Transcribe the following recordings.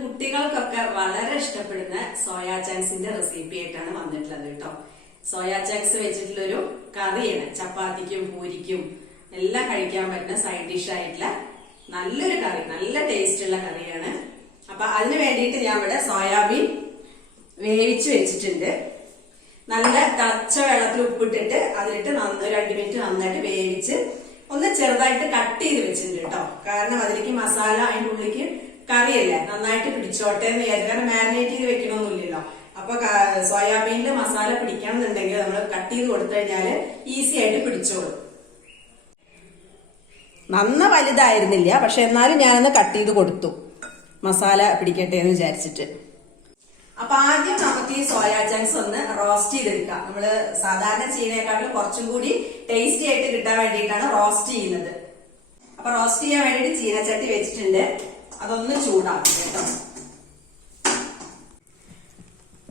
കുട്ടികൾക്കൊക്കെ വളരെ ഇഷ്ടപ്പെടുന്ന സോയാ ചാങ്സിന്റെ റെസിപ്പി ആയിട്ടാണ് വന്നിട്ടുള്ളത് കേട്ടോ. സോയാ ചാങ്സ് വെച്ചിട്ടുള്ളൊരു കറിയാണ്. ചപ്പാത്തിക്കും പൂരിക്കും എല്ലാം കഴിക്കാൻ പറ്റുന്ന സൈഡ് ഡിഷ് ആയിട്ടുള്ള നല്ലൊരു കറി നല്ല ടേസ്റ്റ് ഉള്ള കറിയാണ് അപ്പൊ അതിന് വേണ്ടിയിട്ട് ഞാൻ ഇവിടെ സോയാബീൻ വേവിച്ച് വെച്ചിട്ടുണ്ട്. നല്ല തിളച്ച വെള്ളത്തിൽ ഉപ്പിട്ടിട്ട് അതിലിട്ട് നന്ന- രണ്ട് മിനിറ്റ് നന്നായിട്ട് വേവിച്ച് ഒന്ന് ചെറുതായിട്ട് കട്ട് ചെയ്ത് വെച്ചിട്ടുണ്ട് കേട്ടോ. കാരണം അതിലേക്ക് മസാല അതിന്റെ ഉള്ളിക്ക് കറിയല്ല? നന്നായിട്ട് പിടിച്ചോട്ടെ എന്ന് വിചാരിച്ചു. കാരണം മാരിനേറ്റ് ചെയ്ത് വെക്കണമെന്നില്ലല്ലോ അപ്പൊ സോയാബീനിൽ മസാല പിടിക്കണം എന്നുണ്ടെങ്കിൽ നമ്മൾ കട്ട് ചെയ്ത് കൊടുത്തു കഴിഞ്ഞാൽ ഈസി ആയിട്ട് പിടിച്ചോളും. നന്ന വലുതായിരുന്നില്ല പക്ഷെ എന്നാലും ഞാനൊന്ന് കട്ട് ചെയ്ത് കൊടുത്തു. മസാല പിടിക്കട്ടെ എന്ന് വിചാരിച്ചിട്ട്. അപ്പൊ ആദ്യം നമുക്ക് ഈ സോയാ ചങ്ക്സ് ഒന്ന് റോസ്റ്റ് ചെയ്തെടുക്കാം. നമ്മൾ സാധാരണ ചെയ്യുന്നതിനേക്കാളും കുറച്ചും കൂടി ടേസ്റ്റി ആയിട്ട് കിട്ടാൻ വേണ്ടിയിട്ടാണ് റോസ്റ്റ് ചെയ്യുന്നത്. അപ്പൊ റോസ്റ്റ് ചെയ്യാൻ വേണ്ടിയിട്ട് ചീനച്ചട്ടി വെച്ചിട്ടുണ്ട്. അതൊന്ന് ചൂടാക്കും കേട്ടോ.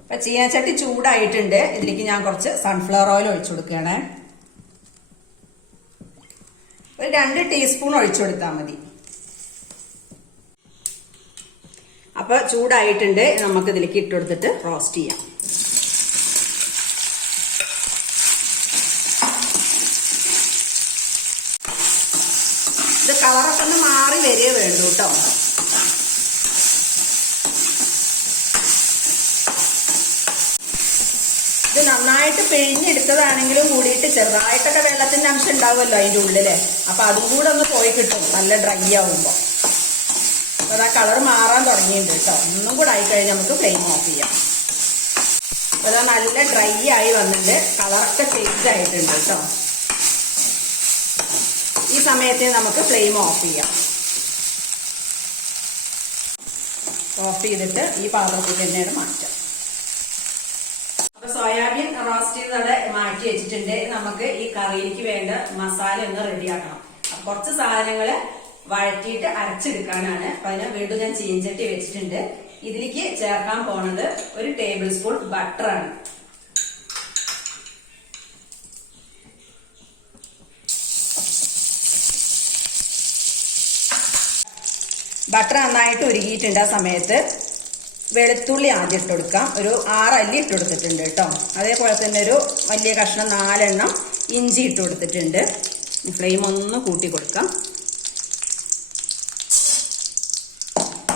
അപ്പൊ ചീനച്ചട്ടി ചൂടായിട്ടുണ്ട്. ഇതിലേക്ക് ഞാൻ കുറച്ച് സൺഫ്ലവർ ഓയിൽ ഒഴിച്ചു കൊടുക്കുകയാണ്. ഒരു രണ്ട് ടീസ്പൂൺ ഒഴിച്ചു കൊടുത്താൽ മതി. അപ്പൊ ചൂടായിട്ടുണ്ട്. നമുക്ക് ഇതിലേക്ക് ഇട്ട് കൊടുത്തിട്ട് റോസ്റ്റ് ചെയ്യാം. ഇത് കളറൊക്കെ ഒന്ന് മാറി വരികയേ വേണ്ടു കേട്ടോ ഇത് നന്നായിട്ട് പിഴിഞ്ഞെടുത്തതാണെങ്കിലും കൂടിയിട്ട് ചെറുതായിട്ടൊക്കെ വെള്ളത്തിന്റെ അംശം ഉണ്ടാവുമല്ലോ അതിന്റെ ഉള്ളിൽ. അപ്പൊ അതും കൂടെ ഒന്ന് പോയി കിട്ടും. നല്ല ഡ്രൈ ആവുമ്പോ. അപ്പൊ ആ കളർ മാറാൻ തുടങ്ങിയിട്ടുണ്ട് കേട്ടോ. ഒന്നും കൂടെ ആയിക്കഴിഞ്ഞാൽ നമുക്ക് ഫ്ലെയിം ഓഫ് ചെയ്യാം. അപ്പോൾ അതാ നല്ല ഡ്രൈ ആയി വന്നിട്ട് കളറൊക്കെ ചേഞ്ച് ആയിട്ടുണ്ട് കേട്ടോ. ഈ സമയത്ത് നമുക്ക് ഫ്ലെയിം ഓഫ് ചെയ്യാം. ഓഫ് ചെയ്തിട്ട് ഈ പാത്രത്തിൽ തന്നെയാണ് മാറ്റാം. സോയാബീൻ റോസ്റ്റ് ചെയ്ത് അവിടെ മാറ്റി വെച്ചിട്ടുണ്ട്. നമുക്ക് ഈ കറിയിലേക്ക് വേണ്ട മസാല ഒന്ന് റെഡിയാക്കണം കുറച്ച് സാധനങ്ങൾ വഴറ്റിയിട്ട് അരച്ചെടുക്കാനാണ്. അപ്പൊ അതിന് വീണ്ടും ഞാൻ ചീഞ്ചട്ടി വെച്ചിട്ടുണ്ട്. ഇതിലേക്ക് ചേർക്കാൻ പോണത് ഒരു ടേബിൾ സ്പൂൺ ബട്ടറാണ് ബട്ടർ നന്നായിട്ട് ഉരുകിയിട്ടുണ്ട് ആ സമയത്ത്. വെളുത്തുള്ളി ആദ്യം ഇട്ട് കൊടുക്കാം. ഒരു ആറല്ലി ഇട്ട് കൊടുത്തിട്ടുണ്ട് കേട്ടോ. അതേപോലെ തന്നെ ഒരു വലിയ കഷ്ണം നാലെണ്ണം ഇഞ്ചി ഇട്ട് കൊടുത്തിട്ടുണ്ട്. ഫ്ലെയിം ഒന്ന് കൂട്ടി കൊടുക്കാം.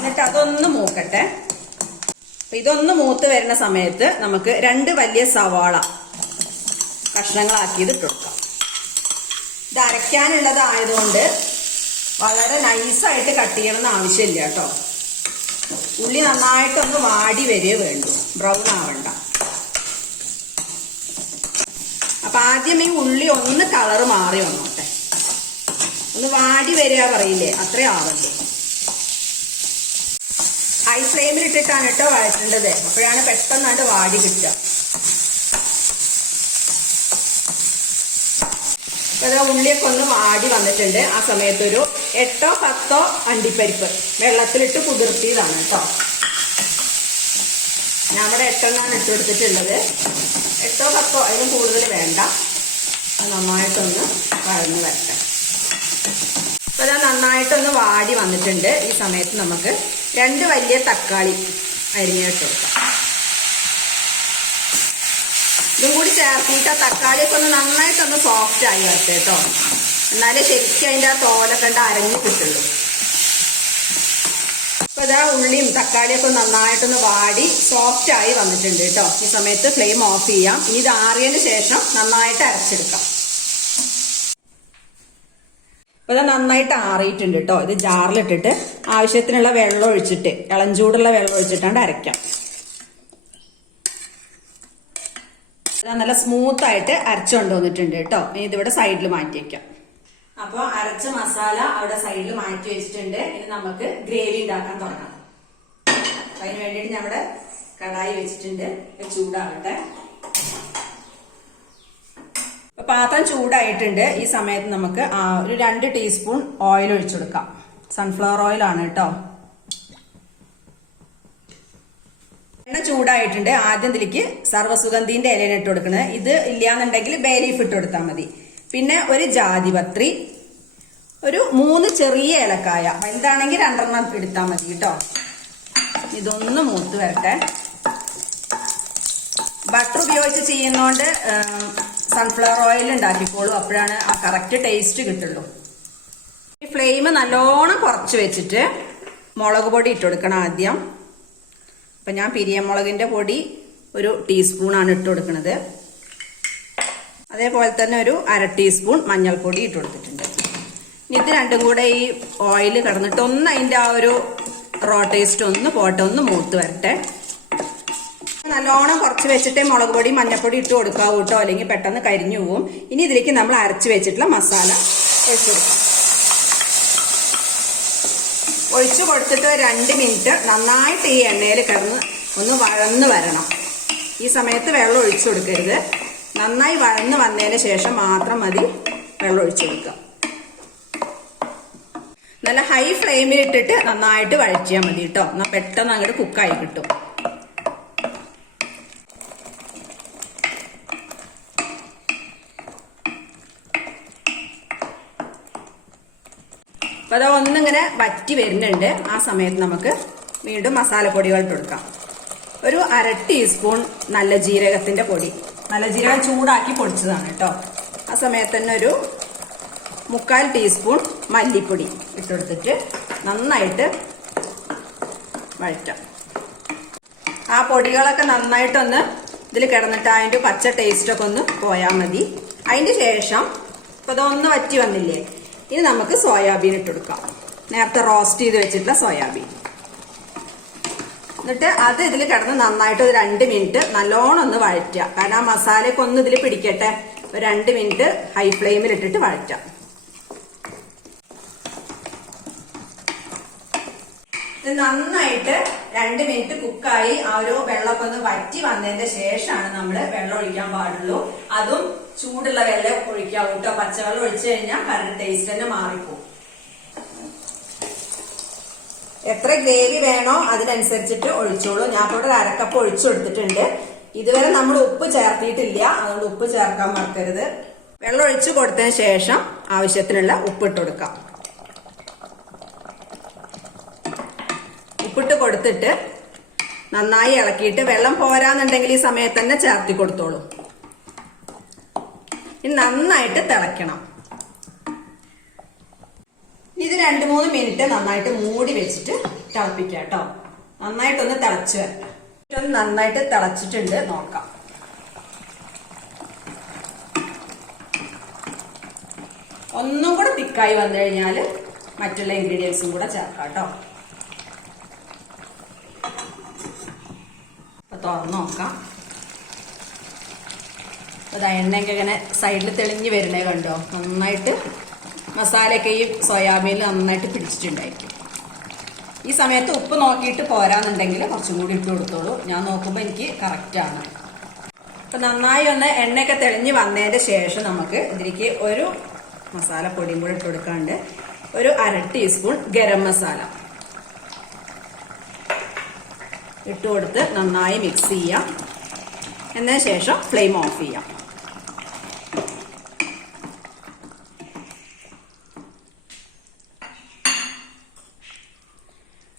എന്നിട്ട് അതൊന്ന് മൂക്കട്ടെ. അപ്പൊ ഇതൊന്ന് മൂത്ത് വരുന്ന സമയത്ത് നമുക്ക് രണ്ട് വലിയ സവാള കഷ്ണങ്ങളാക്കിയത് ഇട്ട് കൊടുക്കാം. ഇത് അരയ്ക്കാനുള്ളതായതുകൊണ്ട് വളരെ നൈസായിട്ട് കട്ട് ചെയ്യണമെന്ന് ആവശ്യമില്ല കേട്ടോ. ഉള്ളി നന്നായിട്ടൊന്ന് വാടി വരിക വേണ്ടു. ബ്രൗൺ ആവണ്ട. അപ്പൊ ആദ്യം ഈ ഉള്ളി ഒന്ന് കളറ് മാറി വന്നോട്ടെ. ഒന്ന് വാടി വരിക പറയില്ലേ? അത്രേ ആവണ്ടേ. ഹൈ ഫ്ലെയിമിൽ ഇട്ടിട്ടാണ് കേട്ടോ വഴറ്റേണ്ടത് അപ്പോഴാണ് പെട്ടെന്നാണ്ട് വാടി കിട്ടുക. അപ്പൊ ഉള്ളിയൊക്കെ ഒന്ന് വാടി വന്നിട്ടുണ്ട്. ആ സമയത്ത് ഒരു എട്ടോ പത്തോ അണ്ടിപ്പരിപ്പ് വെള്ളത്തിലിട്ട് കുതിർത്തിയതാണ് കേട്ടോ. ഞാൻ ഇവിടെ എട്ടെണ്ണാണ് ഇട്ട് കൊടുത്തിട്ടുള്ളത്. എട്ടോ പത്തോ അതിന് കൂടുതൽ വേണ്ട. നന്നായിട്ടൊന്ന് വഴന്ന് വരട്ടെ. അപ്പൊ അത് നന്നായിട്ടൊന്ന് വാടി വന്നിട്ടുണ്ട്. ഈ സമയത്ത് നമുക്ക് രണ്ട് വലിയ തക്കാളി അരിഞ്ഞിട്ട് കൊടുക്കാം. ഇതും കൂടി ചേർത്തിട്ട് ആ തക്കാളിയൊക്കെ ഒന്ന് നന്നായിട്ടൊന്ന് സോഫ്റ്റ് ആയി വരട്ടെ കേട്ടോ. എന്നാലേ ശരിക്കും അതിന്റെ ആ തോലൊക്കെ ഉണ്ട് അരഞ്ഞു കിട്ടുള്ളൂ. അപ്പൊ ഇതാ ഉള്ളിയും തക്കാളിയൊക്കെ നന്നായിട്ടൊന്ന് വാടി സോഫ്റ്റ് ആയി വന്നിട്ടുണ്ട് കേട്ടോ. ഈ സമയത്ത് ഫ്ലെയിം ഓഫ് ചെയ്യാം. ഇനി ഇത് ആറിയതിന് ശേഷം നന്നായിട്ട് അരച്ചെടുക്കാം. അപ്പൊ ഇത് നന്നായിട്ട് ആറിയിട്ടുണ്ട് കേട്ടോ ഇത് ജാറിലിട്ടിട്ട് ആവശ്യത്തിനുള്ള വെള്ളം ഒഴിച്ചിട്ട് ഇളഞ്ചൂടുള്ള വെള്ളം ഒഴിച്ചിട്ടാണ് അരയ്ക്കാം. നല്ല സ്മൂത്ത് ആയിട്ട് അരച്ചു കൊണ്ടുവന്നിട്ടുണ്ട് കേട്ടോ ഇനി ഇതിവിടെ സൈഡിൽ മാറ്റി വെക്കാം. അപ്പൊ അരച്ച മസാല അവിടെ സൈഡിൽ മാറ്റി വെച്ചിട്ടുണ്ട്. ഇനി നമുക്ക് ഗ്രേവി ഉണ്ടാക്കാൻ തുടങ്ങാം. അതിനു വേണ്ടിയിട്ട് ഞാൻ ഇവിടെ കടായി വെച്ചിട്ടുണ്ട്. ചൂടാകട്ടെ പാത്രം ചൂടായിട്ടുണ്ട്. ഈ സമയത്ത് നമുക്ക് ഒരു രണ്ട് ടീസ്പൂൺ ഓയിൽ ഒഴിച്ചു കൊടുക്കാം. സൺഫ്ലവർ ആണ് കേട്ടോ. എണ്ണ ചൂടായിട്ടുണ്ട്. ആദ്യം ഇതിലേക്ക് സർവസുഗന്ധിന്റെ ഇലയാണ് ഇട്ട് കൊടുക്കുന്നത്. ഇത് ഇല്ലാന്നുണ്ടെങ്കിൽ ബേലീഫ് ഇട്ട് കൊടുത്താൽ മതി. പിന്നെ ഒരു ജാതിപത്രി ഒരു മൂന്ന് ചെറിയ ഏലക്കായ. വലുതാണെങ്കിൽ രണ്ടെണ്ണം എടുത്താൽ മതി കേട്ടോ. ഇതൊന്ന് മൂത്ത് വരട്ടെ. ബട്ടർ ഉപയോഗിച്ച് ചെയ്യുന്നോണ്ട് സൺഫ്ലവർ ഓയിൽ ഉണ്ടാക്കിക്കോളൂ. അപ്പോഴാണ് ആ കറക്റ്റ് ടേസ്റ്റ് കിട്ടുള്ളൂ. ഈ ഫ്ലെയിം നല്ലോണം കുറച്ച് വെച്ചിട്ട് മുളക് പൊടി ഇട്ട് കൊടുക്കണം ആദ്യം. അപ്പൊ ഞാൻ പിരിയമുളകിന്റെ പൊടി ഒരു ടീസ്പൂണാണ് ഇട്ട് കൊടുക്കുന്നത് അതേപോലെ തന്നെ ഒരു അര ടീസ്പൂൺ മഞ്ഞൾപ്പൊടി ഇട്ട് കൊടുത്തിട്ടുണ്ട്. ഇത് രണ്ടും കൂടെ ഈ ഓയിൽ കിടന്നിട്ട് ഒന്ന് അതിന്റെ ആ ഒരു റോ ടേസ്റ്റ് ഒന്ന് പോട്ടെ ഒന്ന് മൂത്ത് വരട്ടെ. നല്ലോണം കുറച്ച് വെച്ചിട്ട് മുളക് പൊടി മഞ്ഞൾപ്പൊടി ഇട്ട് കൊടുക്കാവൂ കേട്ടോ അല്ലെങ്കിൽ പെട്ടെന്ന് കരിഞ്ഞു പോവും. ഇനി ഇതിലേക്ക് നമ്മൾ അരച്ച് വെച്ചിട്ടുള്ള മസാല ഒഴിച്ചു കൊടുക്കാം. ഒഴിച്ചു കൊടുത്തിട്ട് രണ്ട് മിനിറ്റ് നന്നായിട്ട് ഈ എണ്ണയിൽ കിടന്ന് ഒന്ന് വഴന്ന് വരണം. ഈ സമയത്ത് വെള്ളം ഒഴിച്ചു കൊടുക്കരുത്. നന്നായി വഴന്ന് വന്നതിന് ശേഷം മാത്രം മതി വെള്ളം ഒഴിച്ചു കൊടുക്കുക. നല്ല ഹൈ ഫ്ലെയിമിൽ ഇട്ടിട്ട് നന്നായിട്ട് വഴറ്റിയാൽ മതി കേട്ടോ എന്നാൽ പെട്ടെന്ന് അങ്ങോട്ട് കുക്കായി കിട്ടും. അപ്പൊ അത് ഒന്നിങ്ങനെ വറ്റി വരുന്നുണ്ട്. ആ സമയത്ത് നമുക്ക് വീണ്ടും മസാലപ്പൊടികൾ കൊടുക്കാം ഒരു അര ടീസ്പൂൺ നല്ല ജീരകത്തിന്റെ പൊടി. നല്ല ജീരകം ചൂടാക്കി പൊടിച്ചതാണ് കേട്ടോ. ആ സമയത്ത് തന്നെ ഒരു മുക്കാൽ ടീസ്പൂൺ മല്ലിപ്പൊടി ഇട്ടെടുത്തിട്ട് നന്നായിട്ട് വഴറ്റാം. ആ പൊടികളൊക്കെ നന്നായിട്ടൊന്ന് ഇതിൽ കിടന്നിട്ട് അതിന്റെ പച്ച ടേസ്റ്റൊക്കെ ഒന്ന് പോയാൽ മതി. അതിന്റെ ശേഷം ഇപ്പോൾ അതൊന്ന് വറ്റി വന്നില്ലേ? ഇനി നമുക്ക് സോയാബീൻ ഇട്ട് കൊടുക്കാം. നേരത്തെ റോസ്റ്റ് ചെയ്ത് വെച്ചിട്ടുള്ള സോയാബീൻ. എന്നിട്ട് അത് ഇതിൽ കിടന്ന് നന്നായിട്ട് ഒരു രണ്ട് മിനിറ്റ് നല്ലോണം ഒന്ന് വഴറ്റുക. കാരണം ആ മസാലയൊക്കെ ഒന്ന് ഇതിൽ പിടിക്കട്ടെ. ഒരു രണ്ട് മിനിറ്റ് ഹൈ ഫ്ലെയിമിൽ ഇട്ടിട്ട് വഴറ്റാം ഇത് നന്നായിട്ട് രണ്ട് മിനിറ്റ് കുക്കായി ആ ഒരു വെള്ളമൊക്കെ ഒന്ന് വറ്റി വന്നതിന്റെ ശേഷമാണ് നമ്മൾ വെള്ളം ഒഴിക്കാൻ പാടുള്ളൂ. അതും ചൂടുള്ള വെള്ളം ഒഴിക്കാം കേട്ടോ പച്ചവെള്ളം ഒഴിച്ചു കഴിഞ്ഞാൽ കറിയുടെ ടേസ്റ്റ് തന്നെ മാറിപ്പോകും എത്ര ഗ്രേവി വേണോ അതിനനുസരിച്ചിട്ട് ഒഴിച്ചോളൂ. ഞാൻ ഇപ്പോൾ ഒരു അരക്കപ്പ് ഒഴിച്ചു കൊടുത്തിട്ടുണ്ട്. ഇതുവരെ നമ്മൾ ഉപ്പ് ചേർത്തിയിട്ടില്ല. അതുകൊണ്ട് ഉപ്പ് ചേർക്കാൻ മറക്കരുത്. വെള്ളം ഒഴിച്ചു കൊടുത്തതിന് ശേഷം ആവശ്യത്തിനുള്ള ഉപ്പിട്ട് കൊടുക്കാം. ഉപ്പിട്ട് കൊടുത്തിട്ട് നന്നായി ഇളക്കിയിട്ട് വെള്ളം പോരാന്നുണ്ടെങ്കിൽ ഈ സമയത്ത് തന്നെ ചേർത്തി കൊടുത്തോളൂ. ഇനി നന്നായിട്ട് തിളയ്ക്കണം. ഇത് രണ്ട് മൂന്ന് മിനിറ്റ് നന്നായിട്ട് മൂടി വെച്ചിട്ട് തിളപ്പിക്കാം കേട്ടോ. നന്നായിട്ടൊന്ന് തിളച്ച് ഒന്ന് നന്നായിട്ട് തിളച്ചിട്ടുണ്ട് നോക്കാം. ഒന്നും കൂടെ തിക്കായി വന്നു കഴിഞ്ഞാൽ മറ്റുള്ള ഇൻഗ്രീഡിയൻസും കൂടെ ചേർക്കാം കേട്ടോ. തുറന്നു നോക്കാം അതാ എണ്ണയൊക്കെ ഇങ്ങനെ സൈഡിൽ തെളിഞ്ഞ് വരുന്നേ കണ്ടോ? നന്നായിട്ട് മസാലയൊക്കെ ഈ സോയാബീനിൽ നന്നായിട്ട് പിടിച്ചിട്ടുണ്ടായിരിക്കും. ഈ സമയത്ത് ഉപ്പ് നോക്കിയിട്ട് പോരാന്നുണ്ടെങ്കിൽ കുറച്ചും കൂടി ഇട്ട് കൊടുത്തോളൂ. ഞാൻ നോക്കുമ്പോൾ എനിക്ക് കറക്റ്റാണ് അപ്പം നന്നായി ഒന്ന് എണ്ണയൊക്കെ തെളിഞ്ഞ് വന്നതിന്റെ ശേഷം നമുക്ക് ഇതിലേക്ക് ഒരു മസാല പൊടിയും കൂടി ഇട്ട് കൊടുക്കാണ്ട് ഒരു അര ടീസ്പൂൺ ഗരം മസാല. ഇട്ട് കൊടുത്ത് നന്നായി മിക്സ് ചെയ്യാം. എന്നതിന് ശേഷം ഫ്ലെയിം ഓഫ് ചെയ്യാം.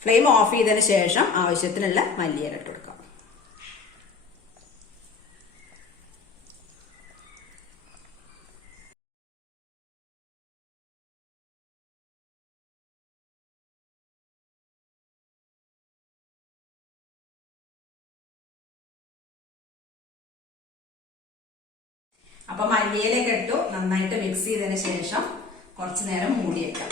ഫ്ലെയിം ഓഫ് ചെയ്തതിന് ശേഷം ആവശ്യത്തിനുള്ള മല്ലിയില ഇട്ട് കൊടുക്കാം. അപ്പൊ മല്ലിയിലൊക്കെ ഇട്ടു നന്നായിട്ട് മിക്സ് ചെയ്തതിന് ശേഷം കുറച്ചു നേരം മൂടി വെക്കാം.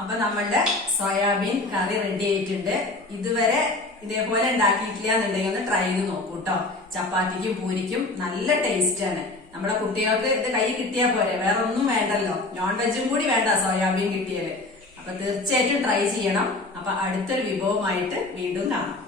അപ്പൊ നമ്മളുടെ സോയാബീൻ കറി റെഡി ആയിട്ടുണ്ട്. ഇതുവരെ ഇതേപോലെ ഉണ്ടാക്കിയിട്ടില്ല എന്നുണ്ടെങ്കിൽ ഒന്ന് ട്രൈ ചെയ്ത് നോക്കൂ കേട്ടോ ചപ്പാത്തിക്കും പൂരിക്കും നല്ല ടേസ്റ്റ് ആണ്. നമ്മുടെ കുട്ടികൾക്ക് ഇത് കൈ കിട്ടിയാൽ പോരെ. വേറെ ഒന്നും വേണ്ടല്ലോ. നോൺ വെജും കൂടി വേണ്ട സോയാബീൻ കിട്ടിയാൽ. അപ്പൊ തീർച്ചയായിട്ടും ട്രൈ ചെയ്യണം. അപ്പൊ അടുത്തൊരു വിഭവമായിട്ട് വീണ്ടും കാണാം.